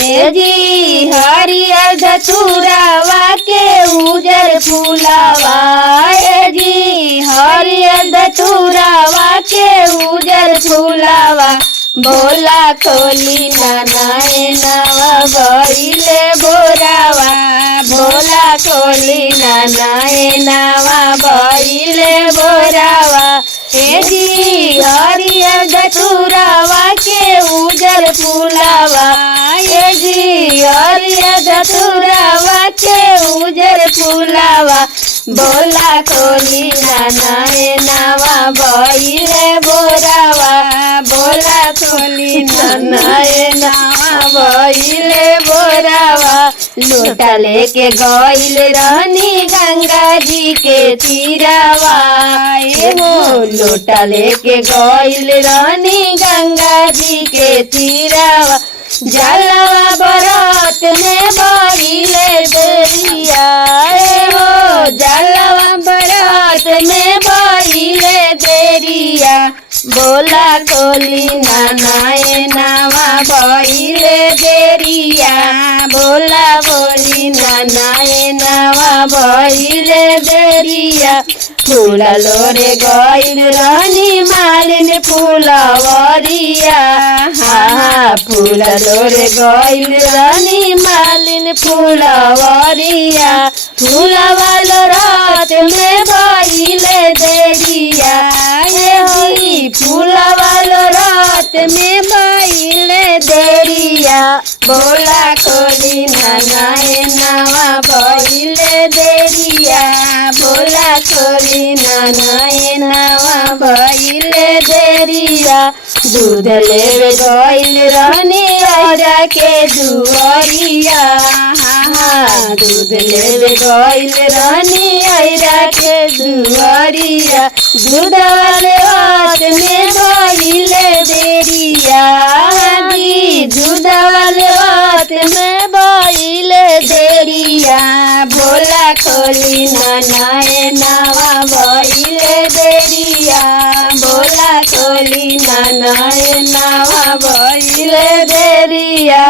ए जी हरियर धतुरावा के उजर फूलावा, ए जी हरियर धतुरावा के उजर फूलावा, बोला खोली नानाए नावा बइले बोरावा, बोला खोली नानाए नावा बइले बोरावा। ए जी हरियर धतुरावा के उजर फूलावा, ए जी हरियर धतुरावा के उजर फूलावा, बोला खोली नानाए नावा बइले बोरावा, बोला खोली नानाए नावा बइले बोरावा। लोटा लेके गइल रहनी गंगा जी के तीरावा, एगो लोटा लेके गइल रहनी गंगा जी के तीरावा, जलवा बरत में बइले देरिया, एगो जलवा बरत में बइले देरिया, बोला खोली नानाए नावा बइले देरिया, बोला बोली नानाए नावा बइले देरिया। फूला लोरे गइल रहनी मालिन फूलवरिया, हाँ फूला लोरे गइल रहनी मालिन फूलवरिया, फूलवा लोरत में बइले देरिया, ए फूलवा लोरत में बइले देरिया, बोला खोली नानाए नावा बइले देरिया, बोला खोली नानाए नावा बइले देरिया। दूध लेवे गइल रहनी औरा के दुआरिया, हाँ दूध लेवे गइल रहनी औरा के दुआरिया, दूध वाले हाथ में बइले देरिया, जी दूध वाले हाथ में बइले देरिया, बोला खोली नानाए नावा बइले देरिया, बोला खोली नानाए नावा बइले देरिया।